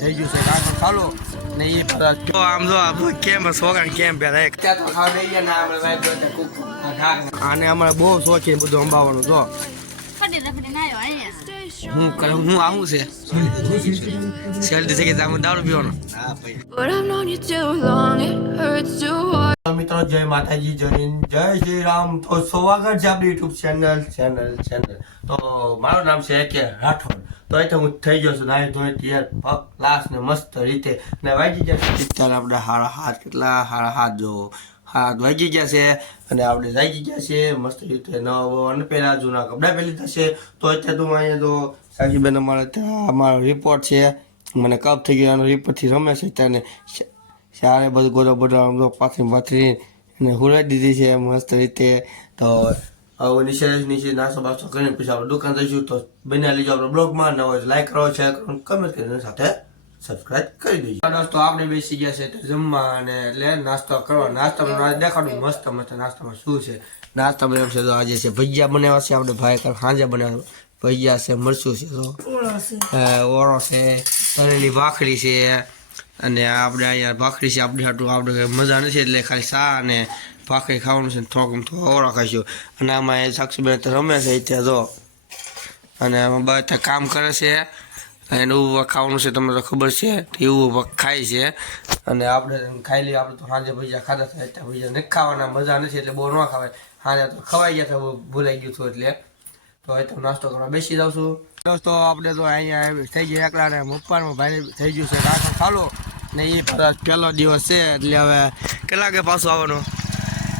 થઈ ગયું છે. કાંકર ખાલો ને એ તો આમ જો આમ કેમ છોકરા કેમ પહેલા એક ત્યાં તો ખાવા દઈ ગયા ને આપણે વાઈફ જોડે કુક આને અમારે બહુ શોખીન બધું અંબાવાનું જો. હું કરે હું આવું છે? દારૂ પીવાનો. watch. તો મિત્રો જય માતાજી જય જય શ્રી રામ. તો સોવાગઢ છે આપણી યુટ્યુબ ચેનલ ચેનલ ચેનલ તો મારું નામ છે કે રાઠોડ. તો અહીં હું થઈ ગયો છું. નાય ધોઈ તૈયાર પગ લાસ ને મસ્ત રીતે. ને વાગી છે અત્યારે આપણે હારા હાથ કેટલા? હારા હાથ જો. હાથ વાગી ગયા છે અને આપણે જાગી ગયા છે. મસ્ત રીતે નવો અને પહેલા જૂના કપડાં પહેરી થશે તો અત્યારે તો અહીંયા તો સાક્ષીબેન અમારે ત્યાં અમારો રિપોર્ટ છે. મને કપ થઈ ગયો રિપોર્ટથી રમે છે ત્યારે સારે બધું ગોરો બધો તો પાથરી પાથરી અને હુરાઈ દીધી છે મસ્ત રીતે. તો હવે નીચે નીચે નાસ્તો બાસ્તો કરીને પછી આપણે દુકાન જઈશું. તો બને લેજો આપણે બ્લોગમાં. ન હોય લાઈક કરો શેર કરો કમેન્ટ કરીને સાથે સબસ્ક્રાઇબ કરી દેજો. દોસ્તો આપણે બેસી ગયા છે તો જમવા અને એટલે નાસ્તો કરવા. નાસ્તામાં દેખાડું. મસ્ત મસ્ત નાસ્તામાં શું છે? નાસ્તામાં એમ છે તો આજે છે ભજીયા બનાવ્યા છે આપણે. ભાઈ કાલ સાંજે બનાવ્યા ભજીયા છે મરચું છે તો. ઓળો છે. તળેલી ભાખરી છે. અને આપણે અહીંયા ભાખરી છે આપણે હાટું. આપણે મજા નથી એટલે ખાલી ચા અને ભાખરી ખાવાનું છે થોડું ઓળો ખાઈશું અને આમાં એ સાક્ષીબેન તો રમે છે ત્યાં જો અને આમાં બધા કામ કરે છે એને એવું ખાવાનું છે તમને તો ખબર છે એવું ખાય છે અને આપણે ખાઈ લઈએ આપણે તો સાંજે ભજીયા ખાધા હતા અત્યારે ભજીયા નથી ખાવાના મજા નથી એટલે બહુ ન ખાવાય સાંજે તો ખવાઈ ગયા હતા ભૂલાઈ ગયું હતું એટલે તો તમે નાસ્તો કરવા બેસી જાઉં છું દોસ્તો આપણે તો અહીંયા થઈ ગયા એકલા ને મુપ્પાનું ભાઈ થઈ ગયું છે નાસ્તો ચાલો ને એ પહેલો દિવસ છે એટલે હવે કેટલા વાગે પાછું આવવાનું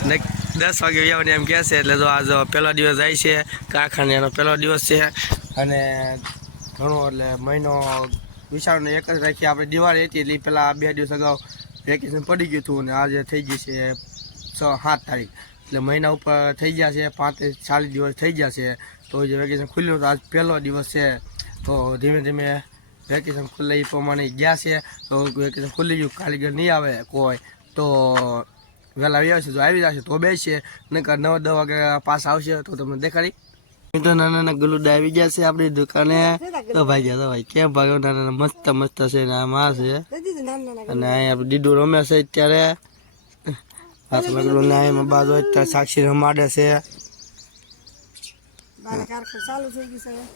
ને દસ વાગે વ્યવને એમ કહે છે, એટલે તો આજ પહેલો દિવસ જાય છે કારખાને એનો પહેલો દિવસ છે. અને ઘણો એટલે મહિનો વિચારને એક જ રાખી આપણે દિવાળી હતી, એટલે પહેલાં બે દિવસ અગાઉ વેકેશન પડી ગયું હતું, અને આજે થઈ ગઈ છે છ, સાત તારીખ. એટલે મહિના ઉપર થઈ ગયા છે, પાંત્રીસ, ચાલીસ દિવસ થઈ ગયા છે. તો જે વેકેશન ખુલ્યું તો આજ પહેલો દિવસ છે. તો ધીમે ધીમે વેકેશન ખુલ્લે એ પ્રમાણે ગયા છે. તો વેકેશન ખુલ્લી ગયું, કારીગર નહીં આવે કોઈ. તો વહેલા આવી આવશે જો આવી જશે તો બેસે નહીં નકર નવ દસ વાગે પાસ આવશે તો તમને દેખાડી. તો નાના નાના ગલુડા આવી ગયા છે આપણી દુકાને. તો ભાઈ ગયા તો ભાઈ કેમ ભાગ્યો નાના મસ્ત મસ્ત છે ને આમાં છે. અને અહીંયા દીડું રમે છે અત્યારે. પાછળ પેલું ના એમાં બાજુ અત્યારે સાક્ષી રમાડે છે.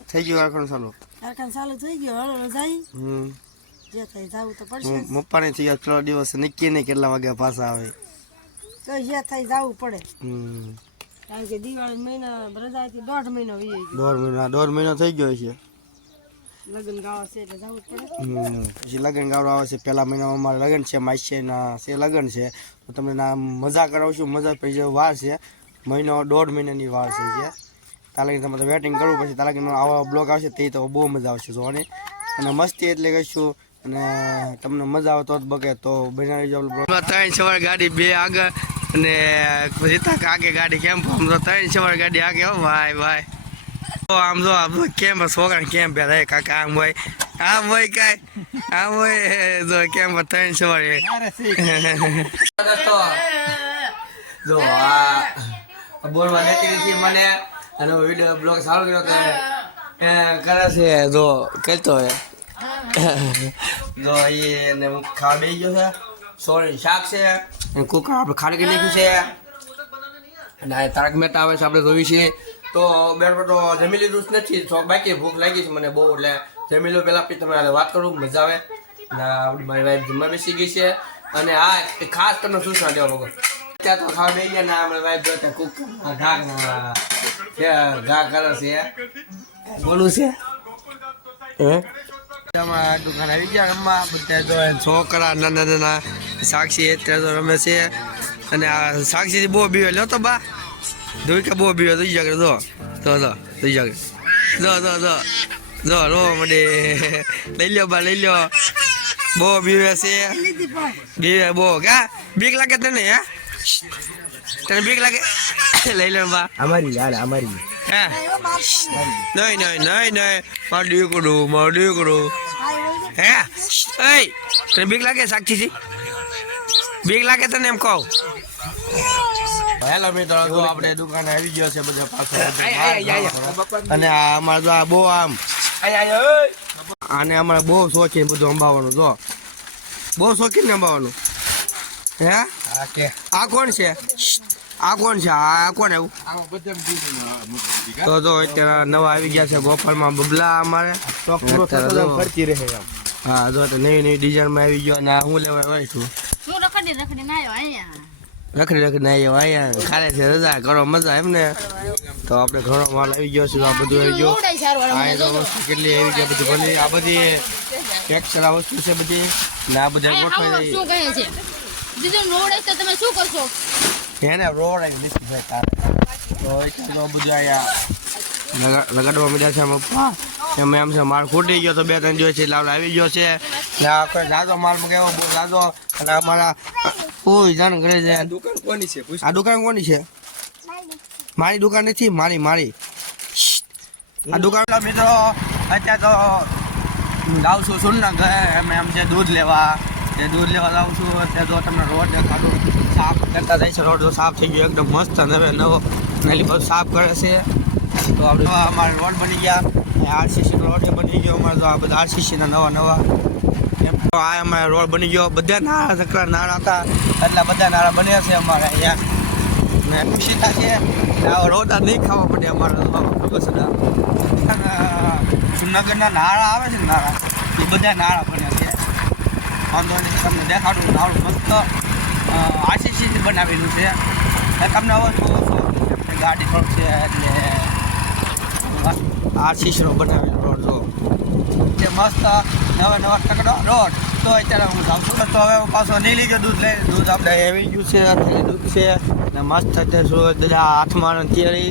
થઈ ગયું કારખાનું ચાલુ? કારખાનું ચાલુ થઈ ગયું હળો જાય. હમ. જે થઈ જવું તો પડશે. જ. થઈ ગયા ત્રણ દિવસ નક્કી નહીં કેટલા વાગ્યા પાછા આવે. તો અહીંયા થઈ જવું પડે. કારણ કે દિવાળી મહિના રજા હતી દોઢ મહિનો વી ગયો દોઢ મહિના દોઢ મહિનો થઈ ગયો છે. લગ્ન ગાવા છે એટલે જવું પડે. પછી લગ્ન ગાવડો આવે છે પહેલા મહિનામાં અમારે લગ્ન છે માસીના છે લગ્ન છે. તો તમને ના મજા કરાવશું મજા પછી જે વાર છે. મહિનો દોઢ મહિનાની વાર છે જે. તાલાકી તમારે વેટિંગ કરવું પછી તાલાકીનો આવા બ્લોગ આવશે તે તો બહુ મજા આવશે જોવાની અને મસ્તી એટલે કહીશું અને તમને મજા આવે તો જ બગે તો બનાવી જાવ ત્રણ સવાર ગાડી બે આગળ. અને રીતા આગે ગાડી કેમ આમ તો ત્રણ સવાર ગાડી આગે હો. ભાઈ ભાઈ. તો આમ જો આમ કેમ છોકરા કેમ પહેલા એ કાકા આમ હોય. આમ હોય કાંઈ. આમ હોય. જો કેમ ત્રણ સવાર. દોસ્તો જો આ બોલવા દેતી નથી મને. અને વીડિયો બ્લોગ સારો કર્યો કે કરે છે. જો કહેતો હે. જો એ ખાવા બેસી ગયો છે. સોરી શાક છે. કુકર આપણે કરી નાખ્યું છે. અને તારક મહેતા આવે છે, આપણે જોવી છે. તો બેન તો જમી લીધું નથી. તો બાકી ભૂખ લાગી છે મને બહુ, એટલે જમી લો. પહેલાં પછી તમારે વાત કરું, મજા આવે. અને આપણી મારી વાઈફ જમવા બેસી ગઈ છે. અને આ ખાસ તમને સૂચના દેવા લોકો ત્યાં તો ખાવા બે ગયા ના આપણે વાઈફ જોતા કુક ઘા ઘા કરે છે. બોલું છે? હે? છોકરા, નાના નાના સાક્ષી અત્યારે તો રમે છે. અને આ સાક્ષીથી બહુ બીવે લ્યો તો બા. જોઈ કે બહુ બીવે તો જાગે જો તો તો જોઈ જાગે જો જો જો જો રો મને લઈ લ્યો બા, લઈ લ્યો. બહુ બીવે છે. બહુ. કા? બીક લાગે તને, હે? તને બીક લાગે? લઈ લો બા. અમારી યાર અમારી. નહીં નહીં નહીં નહીં. મારું દીકરું મારું દીકરું. હે? એ તને બીક લાગે સાક્ષી બીક લાગે તને એમ કહું? હેલો મિત્રો તો આપણે દુકાન આવી ગયો છે બધા પાછો. અને આ અમારે તો આ બહુ આમ. આને અમારે બહુ શોખીન બધું અંબાવાનું જો. બહુ શોખીન ને અંબાવાનું. હે? આ કોણ છે? આ કોણ છે? આ કોણ આવ્યું તો જો અત્યારે નવા આવી ગયા છે ગોપાલમાં બબલા અમારે. ફરતી રહે હા જો તો નવી નવી ડિઝાઇનમાં આવી ગયો અને હું લેવા આવ્યો છું? હું રખડી ના આવ્યો અહીંયા? રખડી રખડી આવ્યો અહીંયા. ખાલે છે રજા કરો મજા એમ ને. તો આપણે ઘણો માલ આવી ગયો છે આ બધું આવી ગયો. આ વસ્તુ કેટલી આવી ગઈ બધી ભલે આ બધી ટેક્સચર વસ્તુ છે બધી. ને આ બધા ગોઠવાઈ શું કહે છે? દીદી તો તમે શું કરશો? એને રોડ આવી દીધી છે તારે. તો બધું અહીંયા લગાડવા મીડ્યા છે પપ્પા એમ એમ છે માલ ખૂટી ગયો તો બે ત્રણ દિવસ એટલે આપણે આવી ગયો છે. ને આ કોઈ જાજો માલ બહુ જાજો. અને અમારા કોઈ જાણ છે દુકાન કોની છે? આ દુકાન કોની છે? મારી દુકાન નથી મારી મારી. આ દુકાન મિત્રો અત્યારે તો જાઉં છું સુનના ઘરે. એમ એમ છે દૂધ લેવા. જે દૂધ લેવા જાઉં છું અત્યારે જો તમને રોડ દેખાડું. સાફ કરતા જાય છે. રોડ સાફ થઈ ગયો, એકદમ મસ્ત નવે નવો એની બધું સાફ કરે છે. તો આપણે અમારે રોડ બની ગયા. આરસીસી રોડ બની ગયો, અમારે તો આ બધા આરસીસીના નવા નવા. એમ તો આ અમારે રોડ બની ગયો. બધા નાળા ચકરા નાળા હતા. એટલા બધા નાળા બન્યા છે અમારે અહીંયા. ને ખુશી થશે રોડા નહીં ખાવા પડે અમારે ખબર છે નાળા આવે છે નાળા? એ બધા નાળા બન્યા છે. વાંધો નહીં, તમને દેખાડું. નાળું મસ્ત. આરસીસી બનાવેલું છે. તમને હવે શું શું ગાડી પણ છે એટલે આશીષ નો બનાવેલો રોડ જો જે મસ્ત નવા નવા ટકડો રોડ. તો અત્યારે હું જાઉં છું. તો હવે પાછો નહીં લીધો દૂધ લઈ દૂધ આપણે એવી ગયું છે, થેલી દૂધ છે. ને મસ્ત અત્યારે શું બધા હાથમાં અત્યારે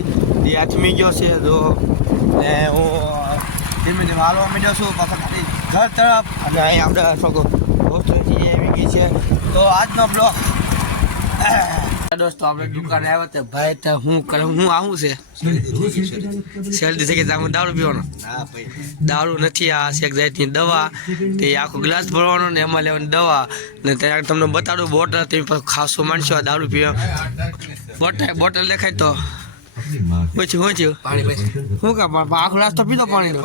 એ હાથમી ગયો છે તો ને હું ધીમે ધીમે હાલવા માંડ્યો છું. પાછા ઘર તરફ. અને અહીં આપણે થોડું દોસ્તો એવી ગઈ છે. તો આજનો બ્લોગ દોસ્તો આપણે દુકાને આવ્યા તે ભાઈ તે હું કરે હું આવું છે? શેરડી થઈ કે હું દારૂ પીવાનો? દારૂ નથી આ શેક જાતની દવા. તે આખો ગ્લાસ ભરવાનો ને એમાં લેવાની દવા. ને ત્યાં તમને બતાડું બોટલ તમે ખાસો માનશો આ દારૂ પીવા. બોટલ બોટલ દેખાય તો. પછી શું થયું શું કા આખો ગ્લાસ તો પીધો પાણીનો?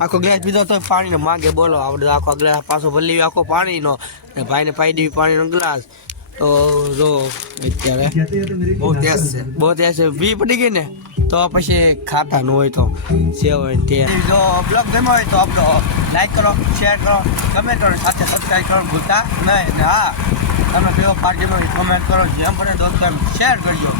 આખો ગ્લાસ પીધો તો પાણીનો. માગે બોલો આપણે આખો ગ્લાસ પાછો ભરી આખો પાણીનો. ને ભાઈને પાઈ દેવી પાણીનો ગ્લાસ. તો જો અત્યારે બહુ છે છે. વી પડી ગઈ ને તો પછી ખાતા ન હોય તો. સેવ હોય તે. જો બ્લોગ ગમ્યો હોય તો આપણો લાઈક કરો શેર કરો કમેન્ટ કરો સાથે સબસ્ક્રાઈબ કરો ભૂલતા નહીં. હા તમે કયો પાર્ટીમાં કમેન્ટ કરો જેમ પડે દોસ્તો એમ શેર કરજો.